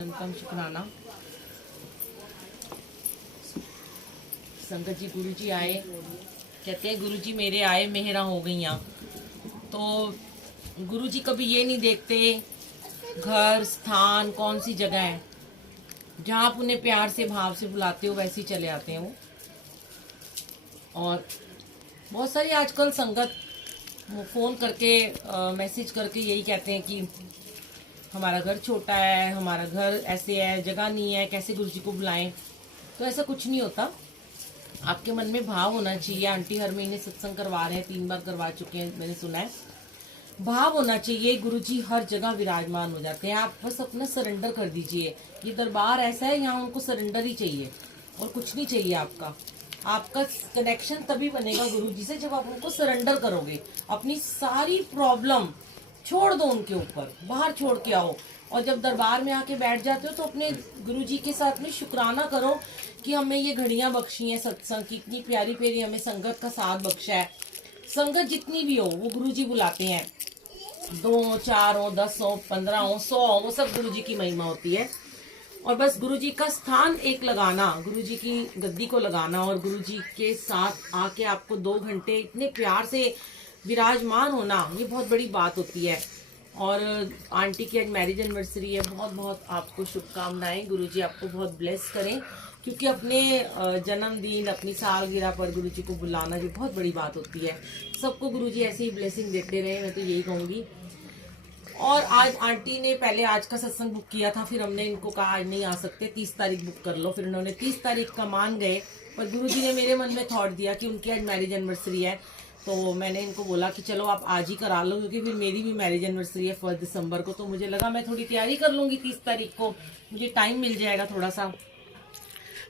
न्यूनतम शुक्राना। संगत जी गुरु जी आए, कहते हैं गुरु जी मेरे आए मेहरा हो गईयाँ। तो गुरु जी कभी ये नहीं देखते घर स्थान कौन सी जगह है, जहाँ आप उन्हें प्यार से भाव से बुलाते हो वैसे ही चले आते हैं वो। और बहुत सारी आजकल संगत फ़ोन करके मैसेज करके यही कहते हैं कि हमारा घर छोटा है, हमारा घर ऐसे है, जगह नहीं है, कैसे गुरु जी को बुलाएं। तो ऐसा कुछ नहीं होता, आपके मन में भाव होना चाहिए। आंटी हर महीने सत्संग करवा रहे हैं, 3 बार करवा चुके हैं, मैंने सुना है। भाव होना चाहिए, गुरु जी हर जगह विराजमान हो जाते हैं। आप बस अपना सरेंडर कर दीजिए। ये दरबार ऐसा है, यहाँ उनको सरेंडर ही चाहिए और कुछ नहीं चाहिए आपका। आपका कनेक्शन तभी बनेगा गुरु जी से जब आप उनको सरेंडर करोगे। अपनी सारी प्रॉब्लम छोड़ दो, उनके ऊपर बाहर छोड़ के आओ। और जब दरबार में आके बैठ जाते हो तो अपने गुरु जी के साथ में शुक्राना करो कि हमें ये घड़ियां बख्शी हैं सत्संग की, इतनी प्यारी प्यारी हमें संगत का साथ बख्शा है। संगत जितनी भी हो वो गुरु जी बुलाते हैं, 2 4 हो, 10 हो, 15 हो, 100 हो, वो सब गुरु जी की महिमा होती है। और बस गुरु जी का स्थान एक लगाना, गुरु जी की गद्दी को लगाना और गुरु जी के साथ आके आपको 2 घंटे इतने प्यार से विराजमान होना, ये बहुत बड़ी बात होती है। और आंटी की आज मैरिज एनिवर्सरी है, बहुत बहुत आपको शुभकामनाएं। गुरु जी आपको बहुत ब्लेस करें, क्योंकि अपने जन्मदिन अपनी सालगिरह पर गुरु जी को बुलाना ये बहुत बड़ी बात होती है। सबको गुरु जी ऐसे ही ब्लेसिंग देते रहे, मैं तो यही कहूँगी। और आज आंटी ने पहले आज का सत्संग बुक किया था, फिर हमने इनको कहा आज नहीं आ सकते, 30 तारीख बुक कर लो। फिर उन्होंने 30 तारीख का मान गए, पर गुरुजी ने मेरे मन में थॉट दिया कि उनकी आज मैरिज एनिवर्सरी है, तो मैंने इनको बोला कि चलो आप आज ही करा लो, क्योंकि फिर मेरी भी मैरिज एनिवर्सरी है 1 दिसंबर को। तो मुझे लगा मैं थोड़ी तैयारी कर लूँगी, 30 तारीख को मुझे टाइम मिल जाएगा थोड़ा सा।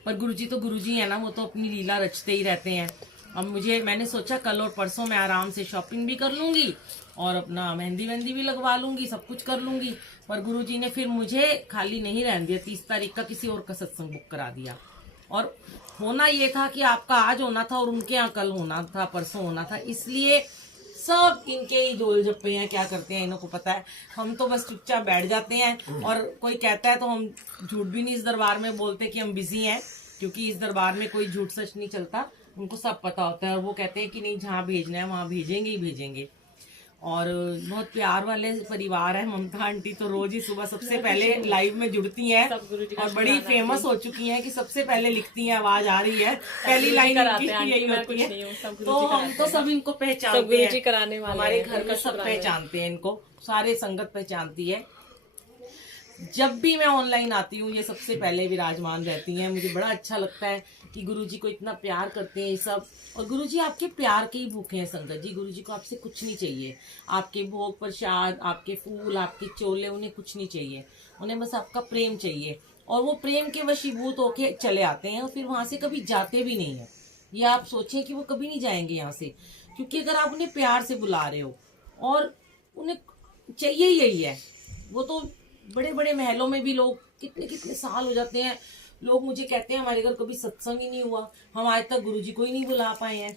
पर गुरुजी तो गुरुजी है ना, वो तो अपनी लीला रचते ही रहते हैं। अब मैंने सोचा कल और परसों मैं आराम से शॉपिंग भी कर लूँगी और अपना मेहंदी वेहंदी भी लगवा लूँगी, सब कुछ कर लूँगी। पर गुरुजी ने फिर मुझे खाली नहीं रहने दिया, 30 तारीख का किसी और का सत्संग बुक करा दिया। और होना ये था कि आपका आज होना था और उनके यहाँ कल होना था, परसों होना था, इसलिए सब इनके ही डोल जप्पे हैं। क्या करते हैं इनको पता है, हम तो बस चुपचाप बैठ जाते हैं। और कोई कहता है तो हम झूठ भी नहीं इस दरबार में बोलते कि हम बिजी हैं, क्योंकि इस दरबार में कोई झूठ सच नहीं चलता, उनको सब पता होता है। और वो कहते हैं कि नहीं, जहाँ भेजना है वहाँ भेजेंगे ही भेजेंगे। और बहुत प्यार वाले परिवार है। ममता आंटी तो रोज ही सुबह सबसे पहले लाइव में जुड़ती हैं और बड़ी फेमस हो चुकी हैं कि सबसे पहले लिखती हैं, आवाज आ रही है, पहली लाइन यही होती है। तो हम तो सब इनको पहचानते हैं, हमारे घर में सब पहचानते हैं इनको, सारे संगत पहचानती है। जब भी मैं ऑनलाइन आती हूँ ये सबसे पहले विराजमान रहती हैं। मुझे बड़ा अच्छा लगता है कि गुरुजी को इतना प्यार करते हैं ये सब। और गुरुजी आपके प्यार के ही भूखे हैं संगत जी। गुरुजी को आपसे कुछ नहीं चाहिए, आपके भोग प्रसाद, आपके फूल, आपके चोले, उन्हें कुछ नहीं चाहिए। उन्हें बस आपका प्रेम चाहिए। और वो प्रेम के वशीभूत होके चले आते हैं और फिर वहां से कभी जाते भी नहीं है। ये आप सोचें कि वो कभी नहीं जाएंगे यहाँ से, क्योंकि अगर आप उन्हें प्यार से बुला रहे हो और उन्हें चाहिए यही है। वो तो बड़े बड़े महलों में भी लोग कितने कितने साल हो जाते हैं, लोग मुझे कहते हैं हमारे घर कभी सत्संग ही नहीं हुआ, हम आज तक गुरुजी को ही नहीं बुला पाए हैं।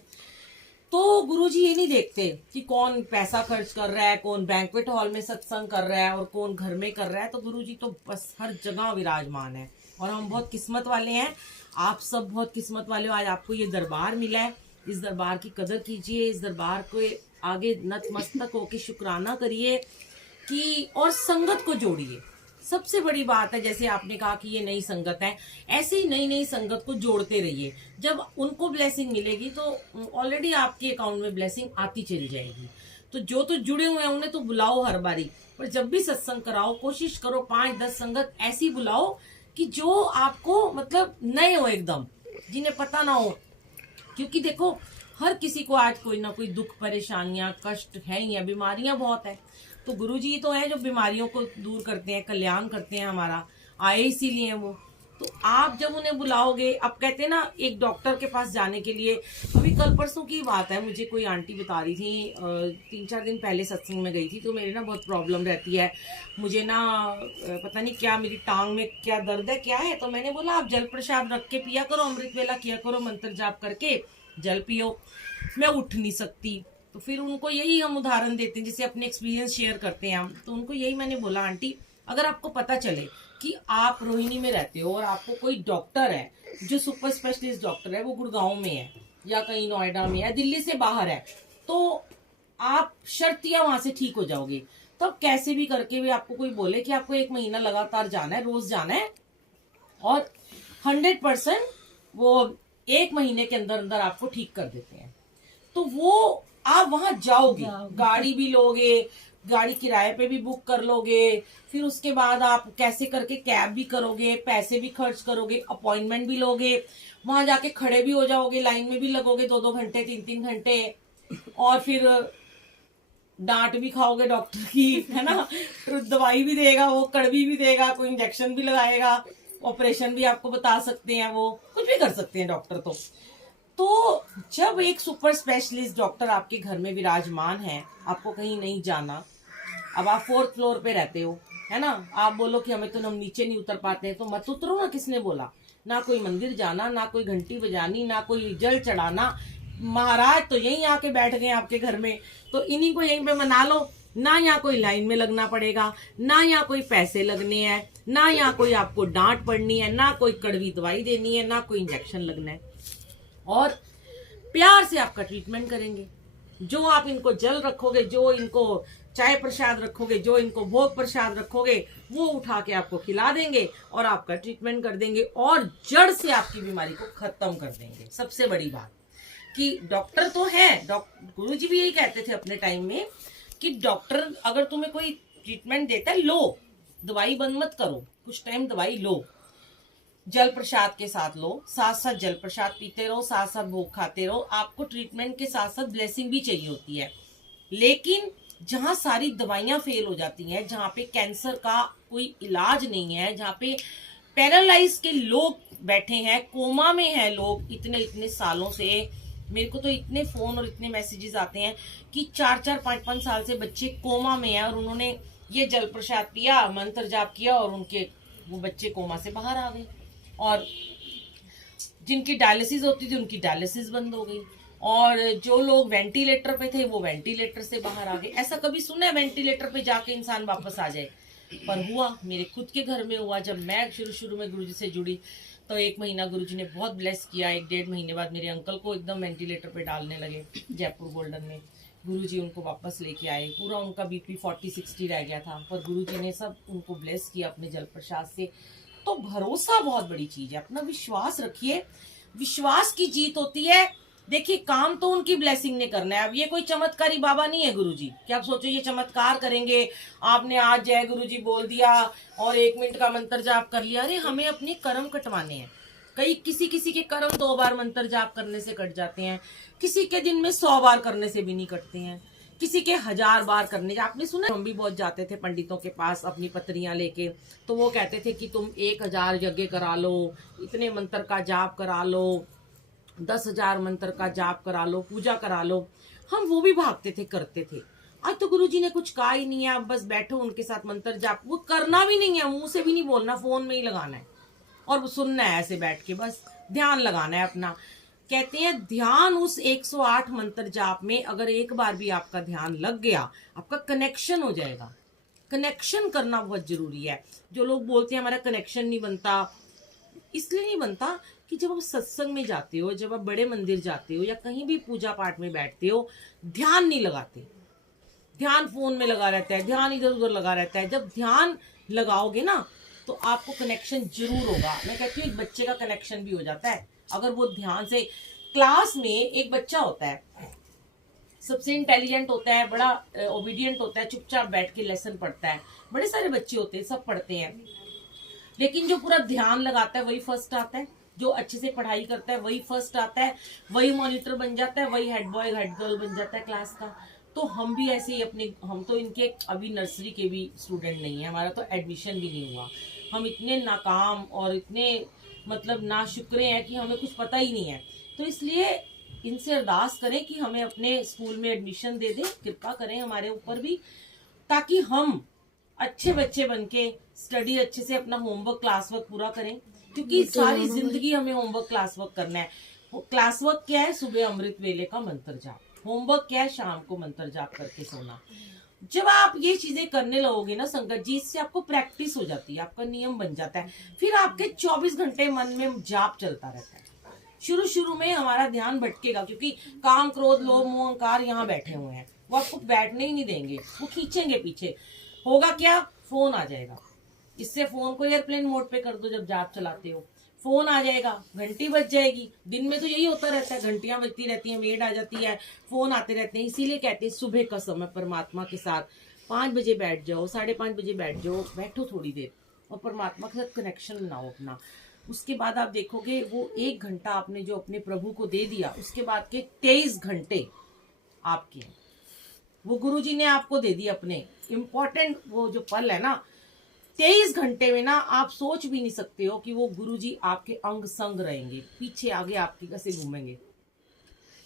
तो गुरुजी ये नहीं देखते कि कौन पैसा खर्च कर रहा है, कौन बैंक्वेट हॉल में सत्संग कर रहा है और कौन घर में कर रहा है। तो गुरुजी तो बस हर जगह विराजमान है। और हम बहुत किस्मत वाले हैं, आप सब बहुत किस्मत वाले हो। आज आपको ये दरबार मिला है, इस दरबार की कदर कीजिए, इस दरबार को आगे नतमस्तक होके शुक्राना करिए कि और संगत को जोड़िए। सबसे बड़ी बात है, जैसे आपने कहा कि ये नई संगत है, ऐसे ही नई नई संगत को जोड़ते रहिए। जब उनको ब्लेसिंग मिलेगी तो ऑलरेडी आपके अकाउंट में ब्लेसिंग आती चली जाएगी। तो जो तो जुड़े हुए हैं उन्हें तो बुलाओ हर बारी, पर जब भी सत्संग कराओ कोशिश करो 5-10 संगत ऐसी बुलाओ कि जो आपको मतलब नए हो एकदम, जिन्हें पता ना हो। क्योंकि देखो हर किसी को आज कोई ना कोई दुख, परेशानियां, कष्ट है ही है, बीमारियां बहुत है। तो गुरुजी तो हैं जो बीमारियों को दूर करते हैं, कल्याण करते हैं हमारा, आए इसीलिए वो। तो आप जब उन्हें बुलाओगे, अब कहते हैं ना एक डॉक्टर के पास जाने के लिए, अभी कल परसों की बात है, मुझे कोई आंटी बता रही थी, 3-4 दिन पहले सत्संग में गई थी, तो मेरी ना बहुत प्रॉब्लम रहती है, मुझे ना पता नहीं क्या, मेरी टांग में क्या दर्द है, क्या है। तो मैंने बोला आप जल प्रसाद रख के पिया करो, अमृत वेला किया करो, मंत्र जाप करके जल पियो। मैं उठ नहीं सकती। तो फिर उनको यही हम उदाहरण देते हैं, जिसे अपने एक्सपीरियंस शेयर करते हैं हम। तो उनको यही मैंने बोला, आंटी अगर आपको पता चले कि आप रोहिणी में रहते हो और आपको कोई डॉक्टर है जो सुपर स्पेशलिस्ट डॉक्टर है, वो गुड़गांव में है या कहीं नोएडा में है, दिल्ली से बाहर है, तो आप शर्तिया वहां से ठीक हो जाओगे। तो कैसे भी करके भी आपको कोई बोले कि आपको 1 महीना लगातार जाना है, रोज जाना है, और 100% वो 1 महीने के अंदर अंदर आपको ठीक कर देते हैं। तो वो आप वहां जाओगे, गाड़ी भी लोगे, गाड़ी किराए पे भी बुक कर लोगे, फिर उसके बाद आप कैसे करके कैब भी करोगे, पैसे भी खर्च करोगे, अपॉइंटमेंट भी लोगे, वहां जाके खड़े भी हो जाओगे, लाइन में भी लगोगे 2-2 घंटे 3-3 घंटे, और फिर डांट भी खाओगे डॉक्टर की, है ना, दवाई भी देगा, वो कड़वी भी देगा, कोई इंजेक्शन भी लगाएगा, ऑपरेशन भी आपको बता सकते हैं, वो कुछ भी कर सकते हैं डॉक्टर। तो जब एक सुपर स्पेशलिस्ट डॉक्टर आपके घर में विराजमान है, आपको कहीं नहीं जाना, अब आप 4th फ्लोर पे रहते हो, है ना, आप बोलो कि हमें तो हम नीचे नहीं उतर पाते हैं, तो मत उतरो ना, किसने बोला? ना कोई मंदिर जाना, ना कोई घंटी बजानी, ना कोई जल चढ़ाना, महाराज तो यहीं आके बैठ गए आपके घर में, तो इन्हीं को यहीं पे मना लो। ना यहाँ कोई लाइन में लगना पड़ेगा, ना यहाँ कोई पैसे लगने हैं, ना यहाँ कोई आपको डांट पड़नी है, ना कोई कड़वी दवाई देनी है, ना कोई इंजेक्शन लगना है, और प्यार से आपका ट्रीटमेंट करेंगे। जो आप इनको जल रखोगे, जो इनको चाय प्रसाद रखोगे, जो इनको भोग प्रसाद रखोगे, वो उठा के आपको खिला देंगे और आपका ट्रीटमेंट कर देंगे और जड़ से आपकी बीमारी को खत्म कर देंगे। सबसे बड़ी बात कि डॉक्टर तो है, गुरु जी भी यही कहते थे अपने टाइम में कि डॉक्टर अगर तुम्हें कोई ट्रीटमेंट देता है, लो, दवाई बंद मत करो, कुछ टाइम दवाई लो, जल प्रसाद के साथ लो, साथ साथ जल प्रसाद पीते रहो, साथ साथ भोग खाते रहो। आपको ट्रीटमेंट के साथ साथ ब्लेसिंग भी चाहिए होती है। लेकिन जहां सारी दवाइयां फेल हो जाती हैं, जहां पे कैंसर का कोई इलाज नहीं है, जहां पे पैरालाइज के लोग बैठे हैं, कोमा में हैं लोग इतने इतने सालों से, मेरे को तो इतने फोन और इतने मैसेजेस आते हैं कि 4-4 5-5 साल से बच्चे कोमा में हैं और उन्होंने ये जल प्रसाद पिया, मंत्र जाप किया और उनके वो बच्चे कोमा से बाहर आ गए, और जिनकी डायलिसिस होती थी उनकी डायलिसिस बंद हो गई, और जो लोग वेंटिलेटर पे थे वो वेंटिलेटर से बाहर आ गए। ऐसा कभी सुना है वेंटिलेटर पे जाके इंसान वापस आ जाए? पर हुआ, मेरे खुद के घर में हुआ। जब मैं शुरू में गुरुजी से जुड़ी तो 1 महीना गुरुजी ने बहुत ब्लेस किया। 1-1.5 महीने बाद मेरे अंकल को एकदम वेंटिलेटर पे डालने लगे जयपुर गोल्डन में। गुरुजी उनको वापस लेके आए, पूरा उनका बीपी 40-60 रह गया था, पर गुरुजी ने सब उनको ब्लेस किया अपने जल प्रसाद से। तो भरोसा बहुत बड़ी चीज है, अपना विश्वास रखिए, विश्वास की जीत होती है। देखिए, काम तो उनकी ब्लेसिंग ने करना है। अब ये कोई चमत्कारी बाबा नहीं है गुरुजी कि आप सोचो ये चमत्कार करेंगे, आपने आज जय गुरुजी बोल दिया और 1 मिनट का मंत्र जाप कर लिया। अरे हमें अपने कर्म कटवाने हैं। किसी के कर्म 2 बार मंत्र जाप करने से कट जाते हैं, किसी के दिन में 100 बार करने से भी नहीं कटते हैं, किसी के 1000 बार करने। आपने सुना, हम भी बहुत जाते थे पंडितों के पास अपनी पत्रियां लेके, तो वो कहते थे कि तुम 1000 यज्ञ करा लो, इतने मंत्र का जाप करा लो, 10,000 मंत्र का जाप करा लो, पूजा करा लो। हम वो भी भागते थे, करते थे। आज तो गुरुजी ने कुछ कहा ही नहीं है, आप बस बैठो उनके साथ मंत्र जाप, वो करना भी नहीं है, मुंह से भी नहीं बोलना, फोन में ही लगाना है और सुनना है ऐसे बैठ के, बस ध्यान लगाना है अपना। कहते हैं ध्यान उस 108 मंत्र जाप में अगर एक बार भी आपका ध्यान लग गया, आपका कनेक्शन हो जाएगा। कनेक्शन करना बहुत जरूरी है। जो लोग बोलते हैं हमारा कनेक्शन नहीं बनता, इसलिए नहीं बनता कि जब आप सत्संग में जाते हो, जब आप बड़े मंदिर जाते हो या कहीं भी पूजा पाठ में बैठते हो, ध्यान नहीं लगाते, ध्यान फोन में लगा रहता है, ध्यान इधर उधर लगा रहता है। जब ध्यान लगाओगे ना तो आपको कनेक्शन जरूर होगा। मैं कहती हूँ एक बच्चे का कनेक्शन भी हो जाता है अगर वो ध्यान से। क्लास में एक बच्चा होता है, सबसे इंटेलिजेंट होता है, बड़ा ओबीडियंट होता है, चुपचाप बैठ के लेसन पढ़ता है। बड़े सारे बच्चे होते हैं, सब पढ़ते हैं, लेकिन जो पूरा ध्यान लगाता है वही फर्स्ट आता है, जो अच्छे से पढ़ाई करता है वही फर्स्ट आता है, वही मॉनिटर बन जाता है, वही हेड बॉय हेड गर्ल बन जाता है क्लास का। तो हम भी ऐसे ही अपने, हम तो इनके अभी नर्सरी के भी स्टूडेंट नहीं है, हमारा तो एडमिशन भी नहीं हुआ। हम इतने नाकाम और इतने मतलब नाशुक्रे हैं कि हमें कुछ पता ही नहीं है। तो इसलिए इनसे अरदास करें कि हमें अपने स्कूल में एडमिशन दे दें, कृपा करें हमारे ऊपर भी, ताकि हम अच्छे बच्चे बनके स्टडी अच्छे से, अपना होमवर्क क्लास वर्क पूरा करें, क्योंकि सारी जिंदगी हमें होमवर्क क्लास वर्क करना है। क्लास वर्क क्या है? सुबह अमृत वेले का मंत्र जाप। होमवर्क क्या है? शाम को मंत्र जाप करके सोना। जब आप ये चीजें करने लगोगे ना संगत जी, इससे आपको प्रैक्टिस हो जाती है, आपका नियम बन जाता है। फिर आपके 24 घंटे मन में जाप चलता रहता है। शुरू शुरू में हमारा ध्यान भटकेगा, क्योंकि काम क्रोध लोभ मोह अहंकार यहाँ बैठे हुए हैं, वो आपको बैठने ही नहीं देंगे, वो खींचेंगे पीछे। होगा क्या, फोन आ जाएगा। इससे फोन को एयरप्लेन मोड पे कर दो जब जाप चलाते हो, फोन आ जाएगा, घंटी बज जाएगी। दिन में तो यही होता रहता है, घंटियां बजती रहती हैं, मेड आ जाती है, फोन आते रहते हैं। इसीलिए कहते हैं सुबह का समय परमात्मा के साथ 5 बजे बैठ जाओ, 5:30 बजे बैठ जाओ, बैठो थोड़ी देर और परमात्मा के साथ कनेक्शन बनाओ अपना। उसके बाद आप देखोगे वो 1 घंटा आपने जो अपने प्रभु को दे दिया, उसके बाद के 23 घंटे आपके हैं। वो गुरुजी ने आपको दे दिए अपने इम्पोर्टेंट वो जो पल है ना, 23 घंटे में ना आप सोच भी नहीं सकते हो कि वो गुरुजी आपके अंग संग रहेंगे, पीछे आगे आपके कैसे घूमेंगे,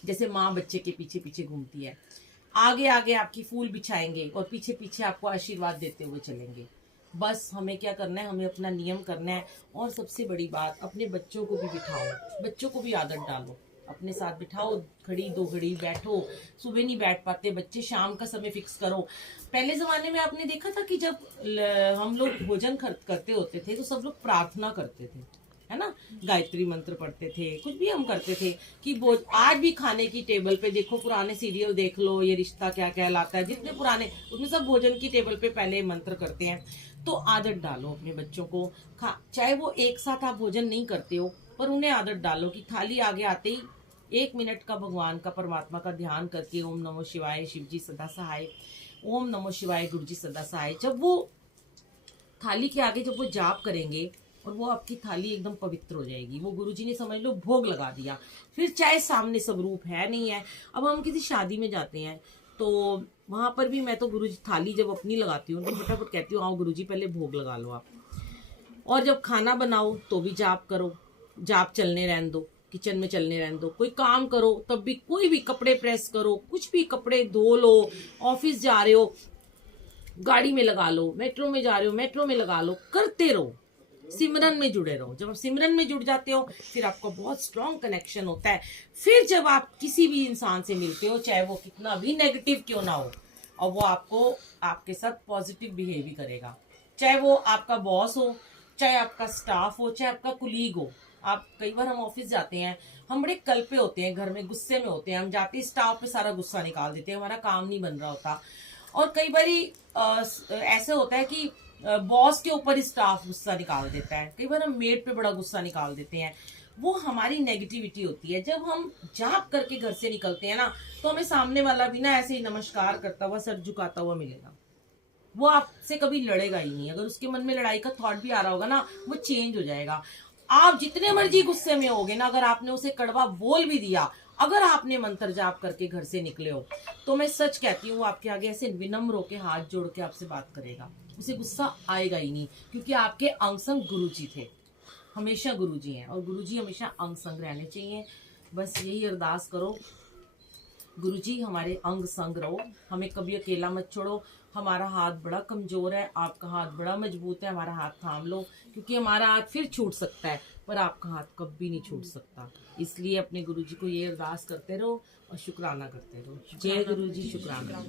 जैसे माँ बच्चे के पीछे पीछे घूमती है। आगे आगे आपकी फूल बिछाएंगे और पीछे पीछे आपको आशीर्वाद देते हुए चलेंगे। बस हमें क्या करना है, हमें अपना नियम करना है। और सबसे बड़ी बात, अपने बच्चों को भी बिठाओ, बच्चों को भी आदत डालो, अपने साथ बिठाओ, घड़ी 2 घड़ी बैठो। सुबह नहीं बैठ पाते बच्चे, शाम का समय फिक्स करो। पहले जमाने में आपने देखा था कि जब हम लोग भोजन करते होते थे तो सब लोग प्रार्थना करते थे, है ना, गायत्री मंत्र पढ़ते थे, कुछ भी हम करते थे कि आज भी खाने की टेबल पे देखो, पुराने सीरियल देख लो, ये रिश्ता क्या कहलाता है, जितने पुराने, उसमें सब भोजन की टेबल पे पहले मंत्र करते हैं। तो आदत डालो अपने बच्चों को, चाहे वो एक साथ आप भोजन नहीं करते हो, पर उन्हें आदत डालो कि थाली आगे आते ही 1 मिनट का भगवान का परमात्मा का ध्यान करके ओम नमो शिवाय शिव जी सदा सहाय, ओम नमो शिवाय गुरु जी सदा सहाय, जब वो थाली के आगे जब वो जाप करेंगे और वो आपकी थाली एकदम पवित्र हो जाएगी। वो गुरुजी ने समझ लो भोग लगा दिया। फिर चाहे सामने स्वरूप है नहीं है, अब हम किसी शादी में जाते हैं तो वहां पर भी मैं तो गुरुजी थाली जब अपनी लगाती हूँ तो फटाफट कहती हूँ आओ गुरुजी पहले भोग लगा लो आप। और जब खाना बनाओ तो भी जाप करो, जाप चलने रहने दो, किचन में चलने रहने दो। कोई काम करो तब भी, कोई भी कपड़े प्रेस करो, कुछ भी कपड़े धो लो, ऑफिस जा रहे हो गाड़ी में लगा लो, मेट्रो में जा रहे हो मेट्रो में लगा लो, करते रहो, सिमरन में जुड़े रहो। जब आप सिमरन में जुड़ जाते हो फिर आपको बहुत स्ट्रॉन्ग कनेक्शन होता है। फिर जब आप किसी भी इंसान से मिलते हो, चाहे वो कितना भी नेगेटिव क्यों ना हो, और वो आपको आपके साथ पॉजिटिव बिहेव भी करेगा, चाहे वो आपका बॉस हो, चाहे आपका स्टाफ हो, चाहे आपका कुलीग हो। आप कई बार हम ऑफिस जाते हैं, हम बड़े कल पे होते हैं, घर में गुस्से में होते हैं, हम जाते स्टाफ पे सारा गुस्सा निकाल देते हैं, हमारा काम नहीं बन रहा होता। और कई बार ऐसे होता है कि बॉस के ऊपर ही स्टाफ गुस्सा निकाल देता है, कई बार हम मेड पे बड़ा गुस्सा निकाल देते हैं। वो हमारी नेगेटिविटी होती है। जब हम जाप करके घर से निकलते हैं ना, तो हमें सामने वाला भी ना ऐसे ही नमस्कार करता हुआ, सर झुकाता हुआ मिलेगा। वो आपसे कभी लड़ेगा ही नहीं। अगर उसके मन में लड़ाई का थॉट भी आ रहा होगा ना, वो चेंज हो जाएगा। आप जितने मर्जी गुस्से में होगे ना, अगर आपने उसे कड़वा बोल भी दिया, अगर आपने मंत्र जाप करके घर से निकले हो, तो मैं सच कहती हूँ आपके आगे ऐसे विनम्र होके हाथ जोड़ के आपसे बात करेगा, उसे गुस्सा आएगा ही नहीं, क्योंकि आपके अंग संग गुरु जी थे, हमेशा गुरु जी हैं, और गुरु जी हमेशा अंग संग रहने चाहिए। बस यही अरदास करो, गुरु जी हमारे अंग संग रहो, हमें कभी अकेला मत छोड़ो। हमारा हाथ बड़ा कमजोर है, आपका हाथ बड़ा मजबूत है, हमारा हाथ थाम लो, क्योंकि हमारा हाथ फिर छूट सकता है पर आपका हाथ कभी नहीं छूट सकता। इसलिए अपने गुरु जी को ये अरदास करते रहो और शुक्राना करते रहो। जय गुरु जी, शुक्राना।